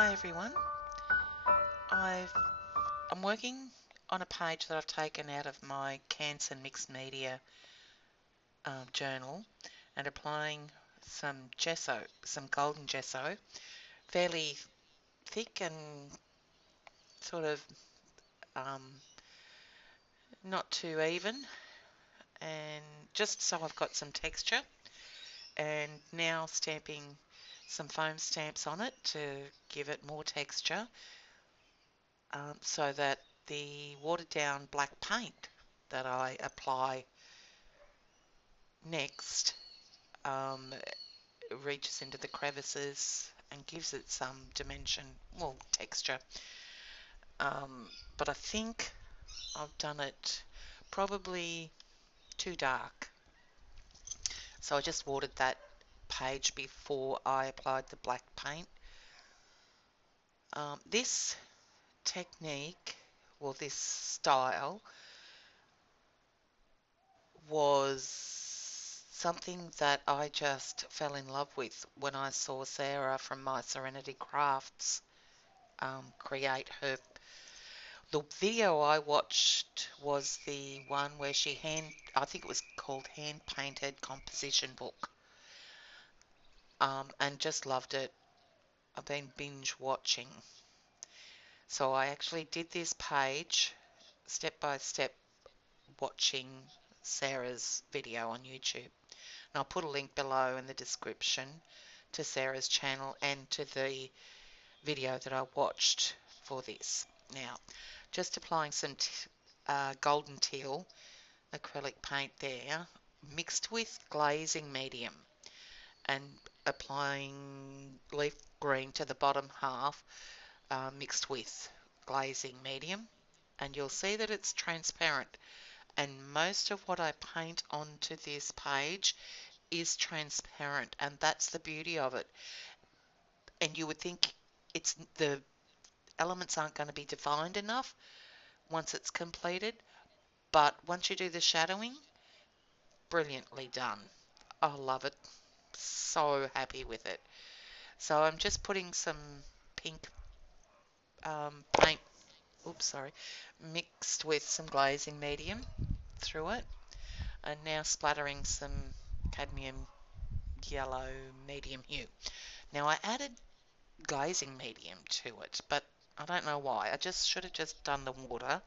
Hi everyone. I'm working on a page that I've taken out of my Cans and Mixed Media journal and applying some gesso, some golden gesso, fairly thick and sort of um, not too even, and just so I've got some texture, and now stamping some foam stamps on it to give it more texture, so that the watered down black paint that I apply next reaches into the crevices and gives it some dimension, well, texture. But I think I've done it probably too dark. So I just watered that page before I applied the black paint. This technique, well, this style was something that I just fell in love with when I saw Sara from my Serenity Crafts create her. The video I watched was the one where she I think it was called hand painted composition book, and just loved it. I've been binge watching. So I actually did this page step by step watching Sara's video on YouTube. And I'll put a link below in the description to Sara's channel and to the video that I watched for this. Now, just applying some golden teal acrylic paint there, mixed with glazing medium, and applying leaf green to the bottom half, mixed with glazing medium. And you'll see that it's transparent. And most of what I paint onto this page is transparent, and that's the beauty of it. And you would think the elements aren't going to be defined enough once it's completed, but once you do the shadowing, brilliantly done. I love it. So happy with it. So I'm just putting some pink paint, oops, sorry, mixed with some glazing medium through it, and now splattering some cadmium yellow medium hue. Now I added glazing medium to it, but I don't know why. I just should have just done the water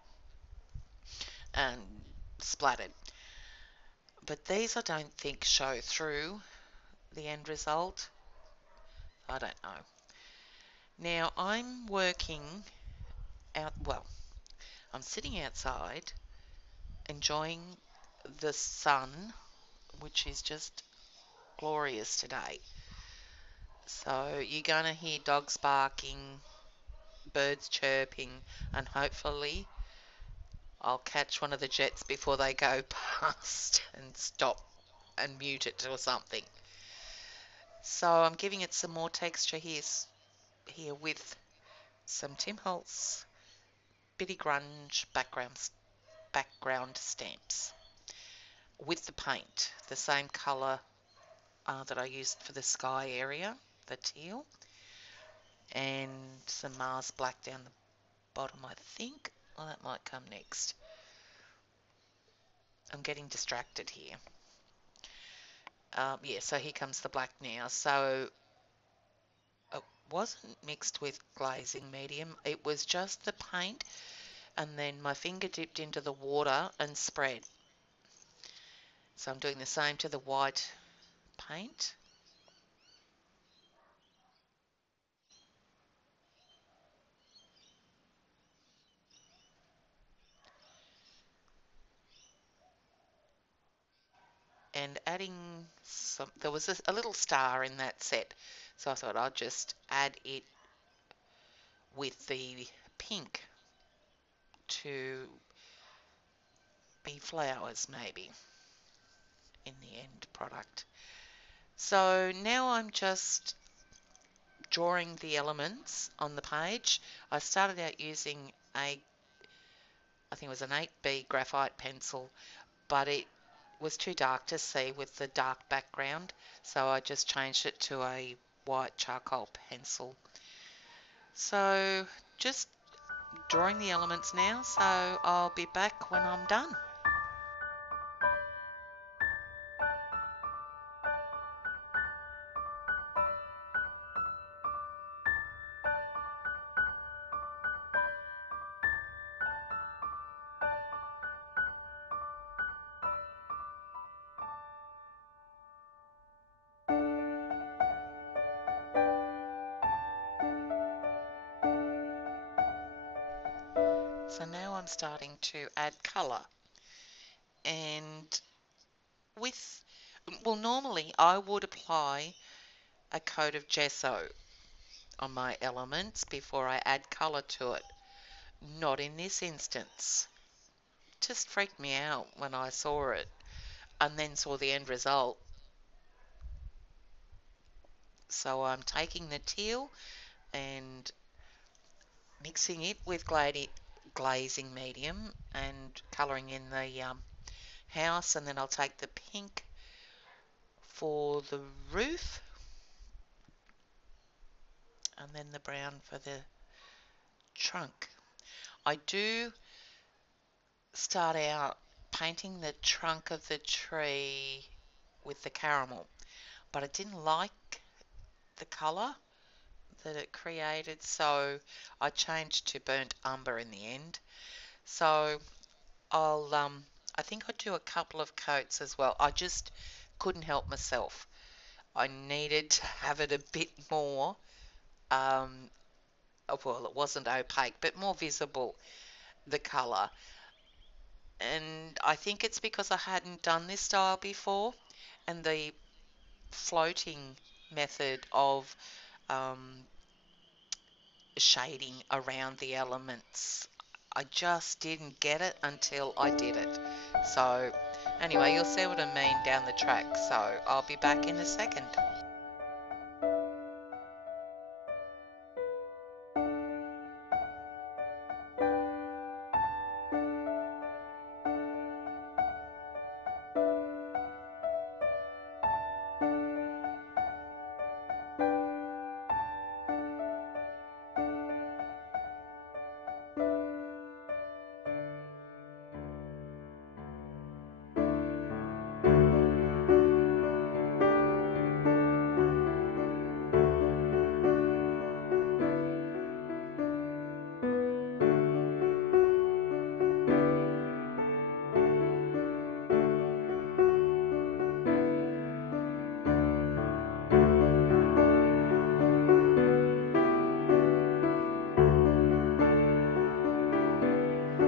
and splattered. But these I don't think show through the end result. I don't know. Now I'm working out, well, I'm sitting outside enjoying the sun, which is just glorious today. So you're going to hear dogs barking, birds chirping, and hopefully I'll catch one of the jets before they go past and stop and mute it or something. So I'm giving it some more texture here with some Tim Holtz Bitty Grunge background stamps with the paint, the same colour that I used for the sky area, the teal, and some Mars black down the bottom, I think. Well, that might come next. I'm getting distracted here. Yeah, so here comes the black now. So it wasn't mixed with glazing medium. It was just the paint, and then my finger dipped into the water and spread. So I'm doing the same to the white paint. And adding some, there was a little star in that set, so I thought I'd just add it with the pink to be flowers maybe in the end product. So now I'm just drawing the elements on the page. I started out using I think it was an 8B graphite pencil, but it was too dark to see with the dark background, so I just changed it to a white charcoal pencil. So just drawing the elements now, so I'll be back when I'm done. So now I'm starting to add colour, and with, well, normally I would apply a coat of gesso on my elements before I add colour to it. Not in this instance. Just freaked me out when I saw it and then saw the end result. So I'm taking the teal and mixing it with glazing medium and colouring in the house, and then I'll take the pink for the roof and then the brown for the trunk. I do start out painting the trunk of the tree with the caramel, but I didn't like the colour that it created, so I changed to burnt umber in the end. So I think I'll do a couple of coats as well. I just couldn't help myself. I needed to have it a bit more, um, well, it wasn't opaque, but more visible, the colour. And I think it's because I hadn't done this style before, and the floating method of um, shading around the elements. I just didn't get it until I did it. So anyway, you'll see what I mean down the track. So I'll be back in a second.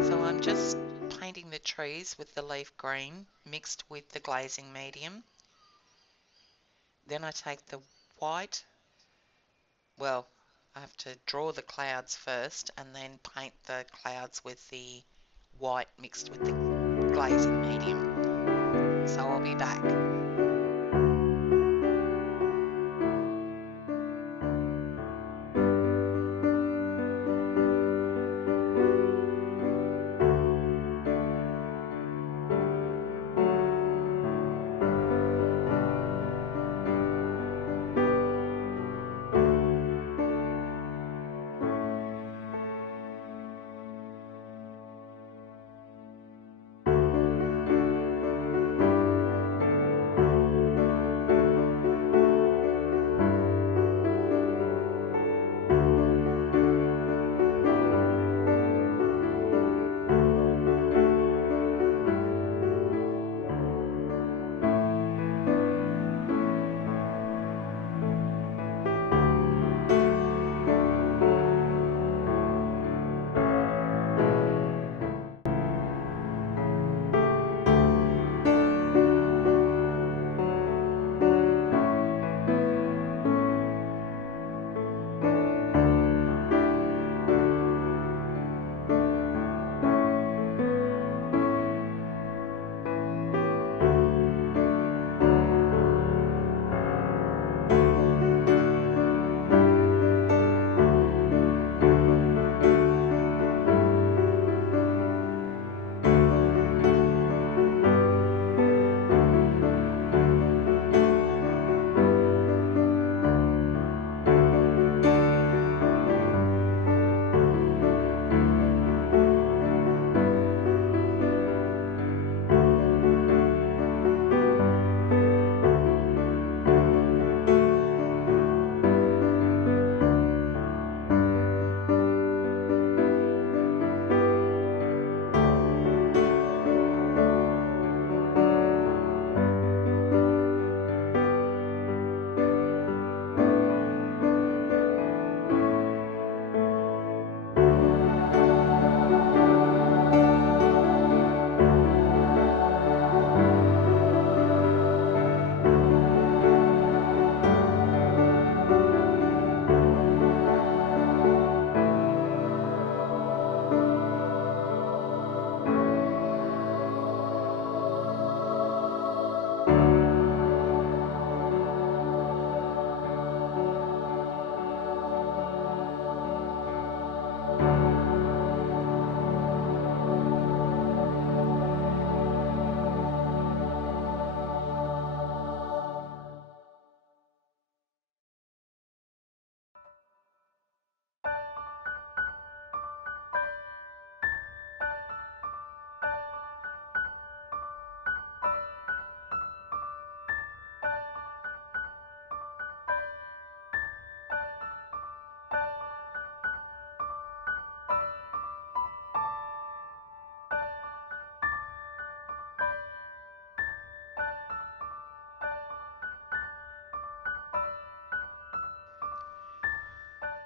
So I'm just painting the trees with the leaf green mixed with the glazing medium. Then I take the white, well, I have to draw the clouds first and then paint the clouds with the white mixed with the glazing medium. So I'll be back.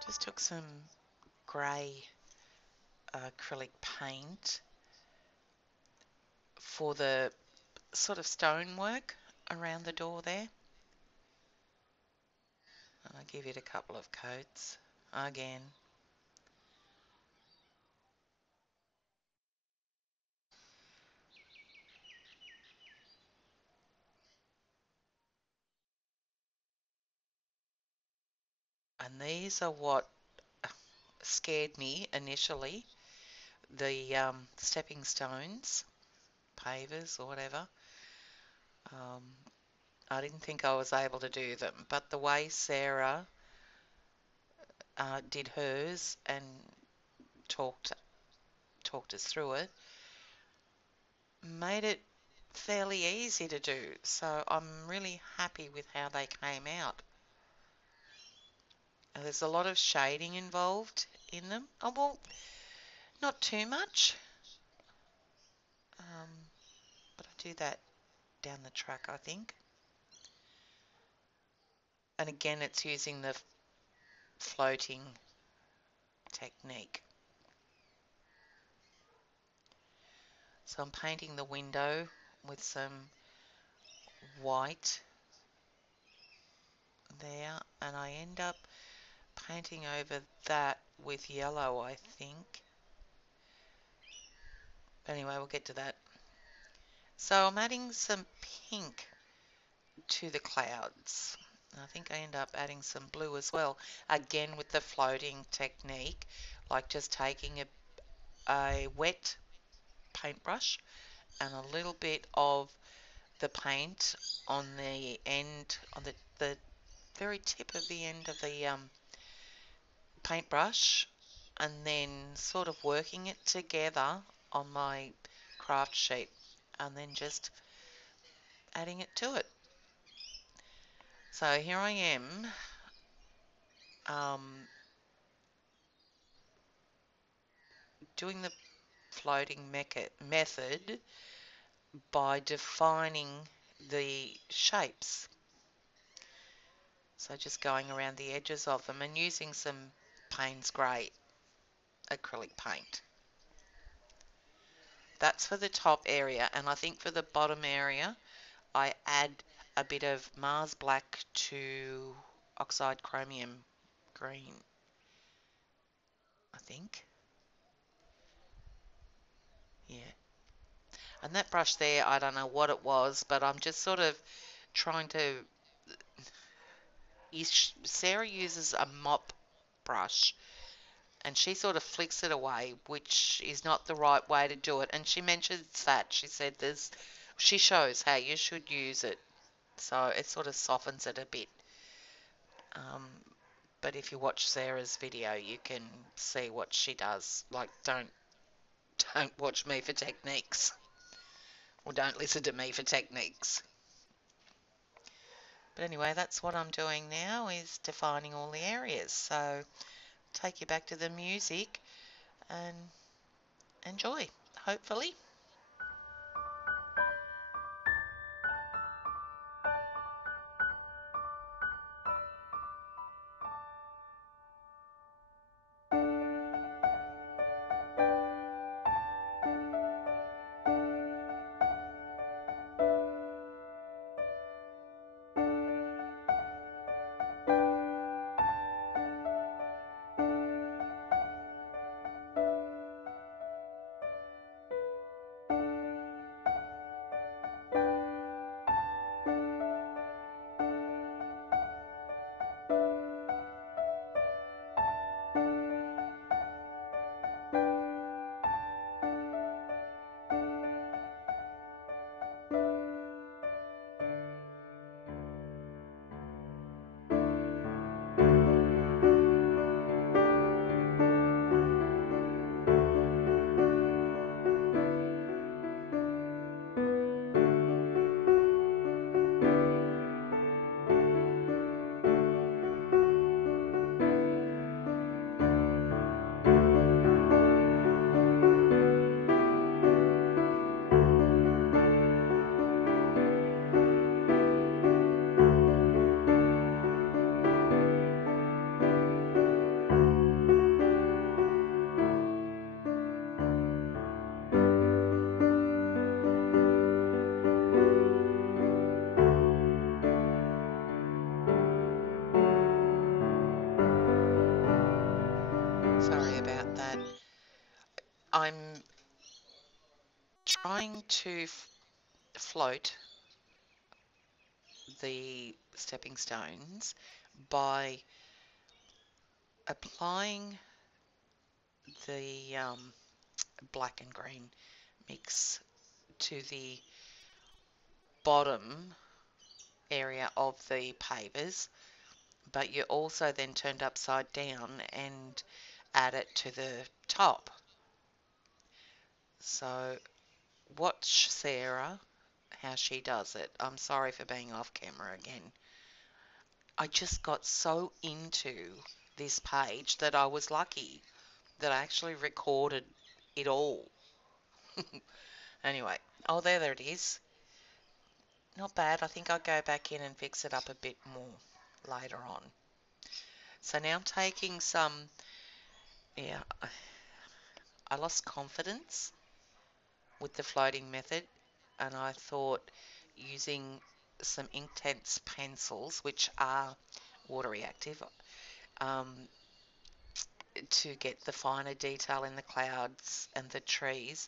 Just took some grey acrylic paint for the sort of stonework around the door there. And I give it a couple of coats again. And these are what scared me initially, the stepping stones, pavers or whatever. Um, I didn't think I was able to do them, but the way Sarah did hers and talked us through it made it fairly easy to do. So I'm really happy with how they came out. There's a lot of shading involved in them. Oh, well, not too much, but I do that down the track, I think. And again, it's using the floating technique. So I'm painting the window with some white there, and I end up painting over that with yellow, I think. Anyway, we'll get to that. So I'm adding some pink to the clouds. I think I end up adding some blue as well, again with the floating technique, like just taking a wet paintbrush and a little bit of the paint on the end, on the very tip of the end of the paintbrush, and then sort of working it together on my craft sheet, and then just adding it to it. So here I am, um, doing the floating method by defining the shapes. So just going around the edges of them and using some Payne's grey acrylic paint. That's for the top area, and I think for the bottom area I add a bit of Mars Black to Oxide Chromium Green, I think. Yeah. And that brush there, I don't know what it was, but I'm just sort of trying to... Sarah uses a mop brush, and she sort of flicks it away, which is not the right way to do it. And she mentions that. She said she shows how you should use it. So it sort of softens it a bit. Um, but if you watch Sarah's video, you can see what she does. Like, don't watch me for techniques. Or don't listen to me for techniques. But anyway, that's what I'm doing now, is defining all the areas. So take you back to the music and enjoy, hopefully. I'm trying to float the stepping stones by applying the black and green mix to the bottom area of the pavers, but you also then turned upside down and add it to the top. So watch Sarah how she does it. I'm sorry for being off camera again. I just got so into this page that I was lucky that I actually recorded it all. Anyway, oh, there it is. Not bad. I think I'll go back in and fix it up a bit more later on. So now I'm taking some, yeah, I lost confidence with the floating method, and I thought using some Inktense pencils, which are water reactive, um, to get the finer detail in the clouds and the trees.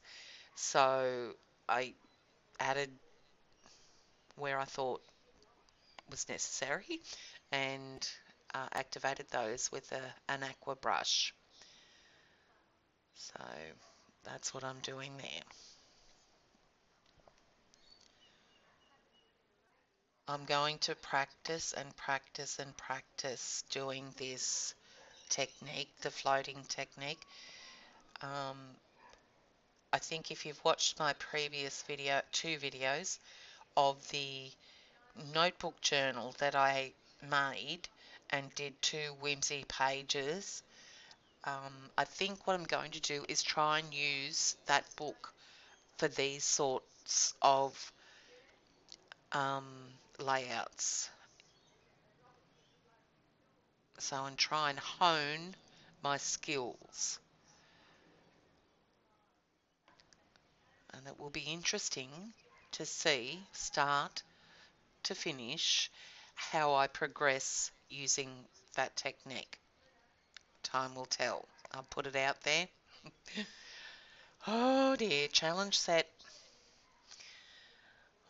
So I added where I thought was necessary and activated those with an aqua brush. So that's what I'm doing there. I'm going to practice and practice and practice doing this technique, the floating technique. Um, I think if you've watched my previous video, 2 videos of the notebook journal that I made and did 2 whimsy pages, I think what I'm going to do is try and use that book for these sorts of um, layouts. So and try and hone my skills. And it will be interesting to see, start to finish, how I progress using that technique. Time will tell. I'll put it out there. Oh dear, challenge set.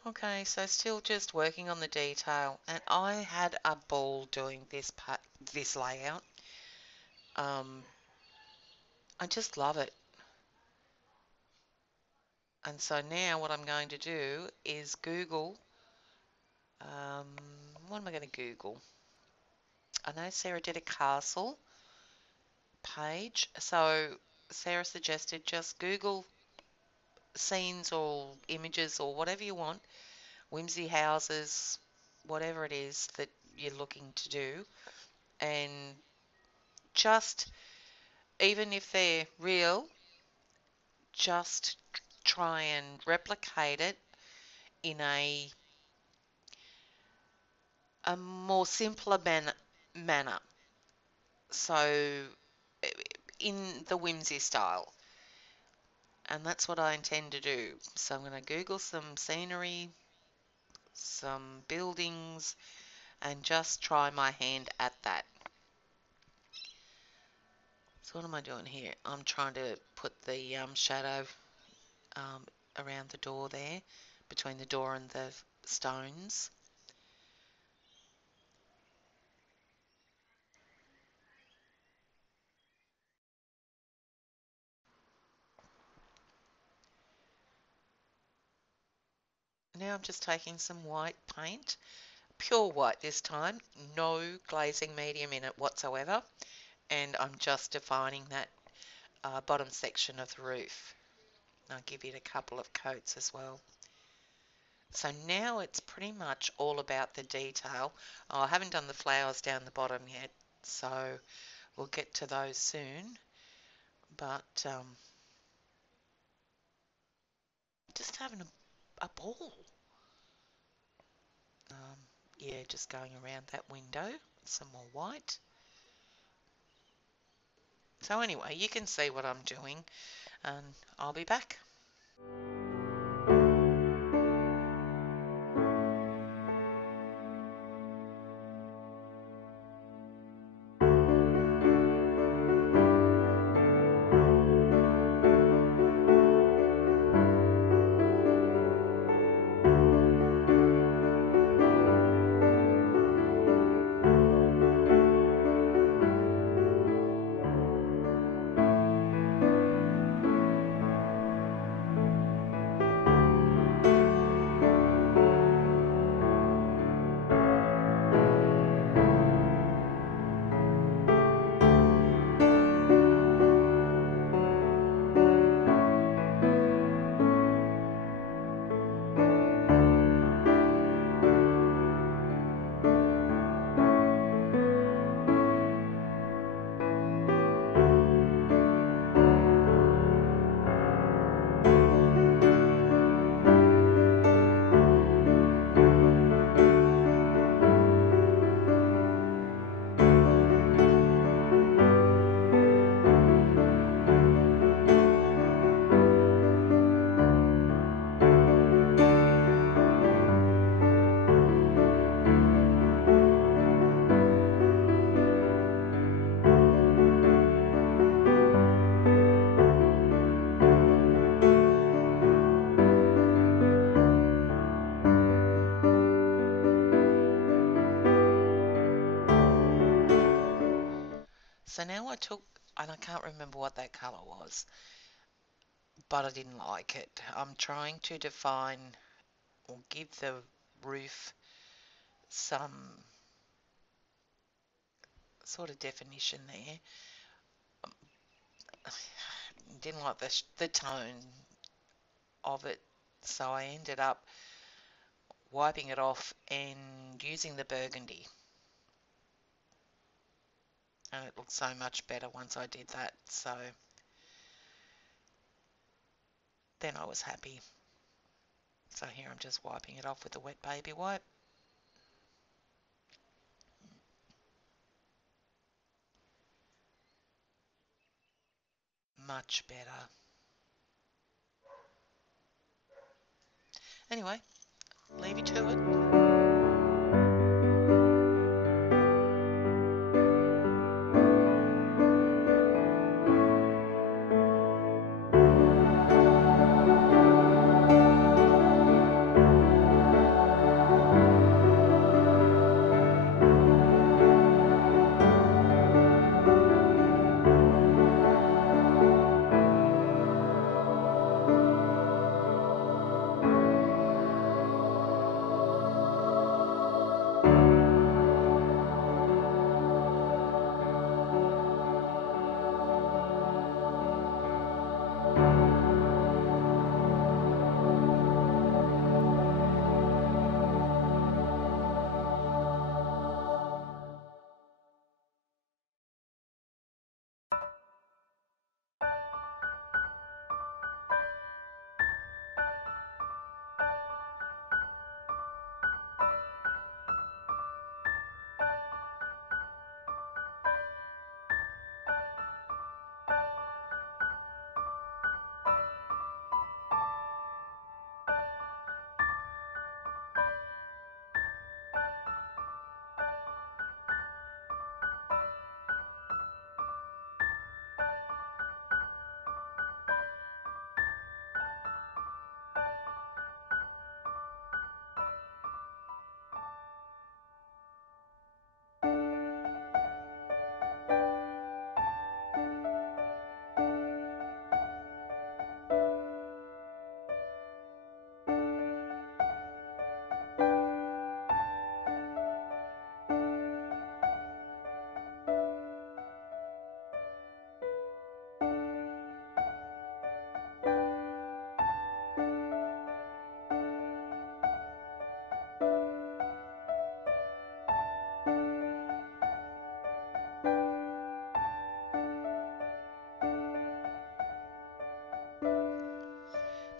Okay, so still just working on the detail, and I had a ball doing this layout. I just love it. And so now what I'm going to do is Google. What am I going to Google? I know Sarah did a castle page, so Sarah suggested just Google scenes or images or whatever you want, whimsy houses, whatever it is that you're looking to do, and just, even if they're real, just try and replicate it in a more simpler manner. So in the whimsy style. And that's what I intend to do. So I'm going to Google some scenery, some buildings, and just try my hand at that. So what am I doing here? I'm trying to put the shadow um, around the door there, between the door and the stones. Now I'm just taking some white paint, pure white this time, no glazing medium in it whatsoever, and I'm just defining that bottom section of the roof. I'll give it a couple of coats as well. So now it's pretty much all about the detail. Oh, I haven't done the flowers down the bottom yet, so we'll get to those soon. But just having a ball. Yeah, just going around that window. Some more white. So anyway, you can see what I'm doing, and I'll be back. took, and I can't remember what that colour was, but I didn't like it. I'm trying to define or give the roof some sort of definition there. Didn't like the tone of it, so I ended up wiping it off and using the burgundy. And it looked so much better once I did that, so then I was happy. So here I'm just wiping it off with a wet baby wipe. Much better. Anyway, leave you to it.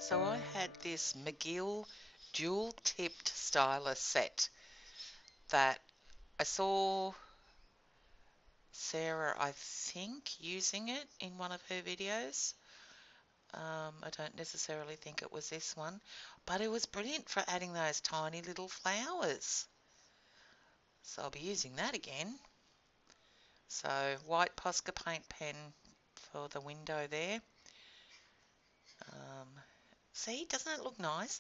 So I had this McGill dual-tipped stylus set that I saw Sara, I think, using it in one of her videos. I don't necessarily think it was this one, but it was brilliant for adding those tiny little flowers. So I'll be using that again. So white POSCA paint pen for the window there. Um, See, doesn't it look nice?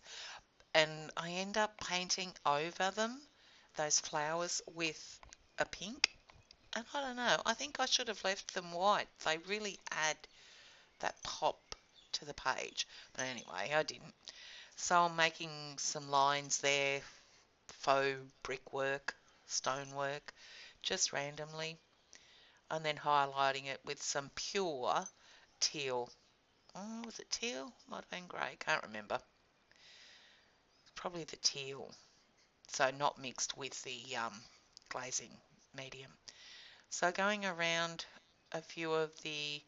And I end up painting over them, those flowers, with a pink. And I don't know, I think I should have left them white. They really add that pop to the page. But anyway, I didn't. So I'm making some lines there, faux brickwork, stonework, just randomly. And then highlighting it with some pure teal. Oh, was it teal? Might have been grey, can't remember. Probably the teal. So not mixed with the glazing medium. So going around a few of the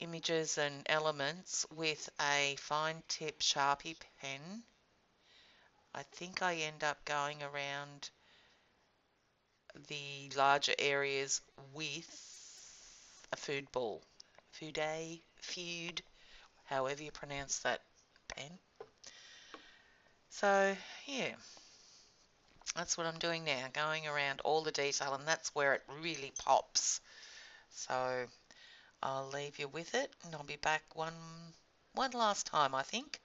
images and elements with a fine tip Sharpie pen. I think I end up going around the larger areas with a food ball. Food, however you pronounce that pen. So, yeah, that's what I'm doing now, going around all the detail, and that's where it really pops. So, I'll leave you with it, and I'll be back one last time, I think.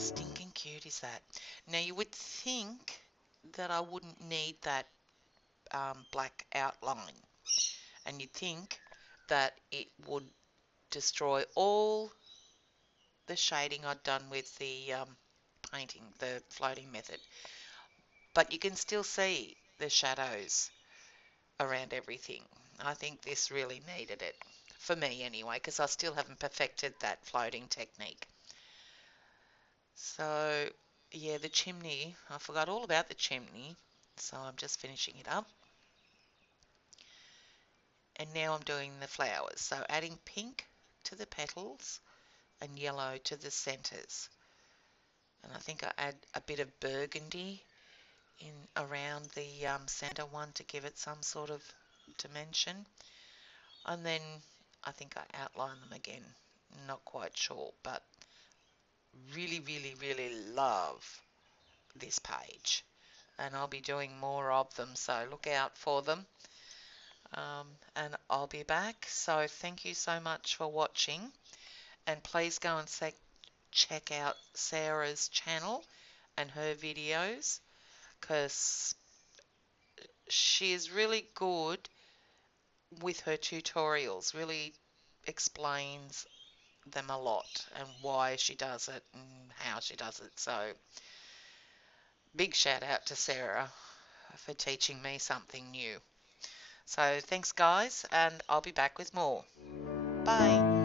stinking cute is that? Now you would think that I wouldn't need that black outline, and you'd think that it would destroy all the shading I'd done with the painting, the floating method. But you can still see the shadows around everything. I think this really needed it, for me anyway, because I still haven't perfected that floating technique. So, yeah, the chimney, I forgot all about the chimney, so I'm just finishing it up. And now I'm doing the flowers, so adding pink to the petals and yellow to the centres. And I think I add a bit of burgundy in around the centre one to give it some sort of dimension. And then I think I outline them again, not quite sure, but really, really, really love this page. And I'll be doing more of them, so look out for them. And I'll be back. So thank you so much for watching. And please go and check out Sarah's channel and her videos, because she is really good with her tutorials, really explains them a lot and why she does it and how she does it. So big shout out to Sarah for teaching me something new. So thanks guys, and I'll be back with more. Bye.